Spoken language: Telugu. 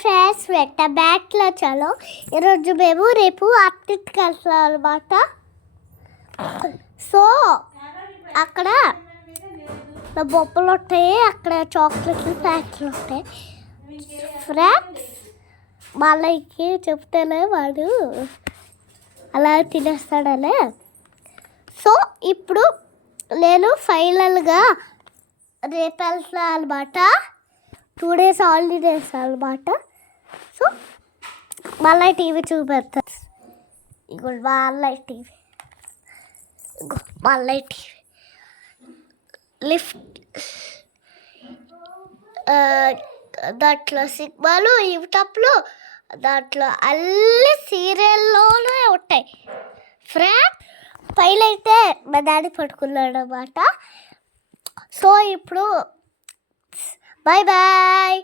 ఫ్రెండ్స్ వెంట బ్యాట్లో చలో ఈరోజు మేము రేపు అత్తింటికి వెళ్తాం అనమాట. సో అక్కడ బొమ్మలు ఉంటాయి, అక్కడ చాక్లెట్లు ప్యాకెట్లు ఉంటాయి. ఫ్రెండ్స్ వాళ్ళకి చెప్తేనే వాడు అలా తినేస్తాడనే. సో ఇప్పుడు నేను ఫైనల్గా రేపు వెళ్తున్నా అనమాట. 2 days హాలిడేస్ అనమాట. సో మళ్ళీ టీవీ చూపెడతారు. ఇగో మళ్ళీ టీవీ, ఇగో మళ్ళీ టీవీ, లిఫ్ట్, దాంట్లో సినిమాలు, యూట్యూబ్లో, దాంట్లో అన్ని సీరియల్లోనే ఉంటాయి. ఫ్రెండ్ పైన అయితే మా డాడీ పట్టుకున్నాడు అనమాట. సో ఇప్పుడు బాయ్ బాయ్.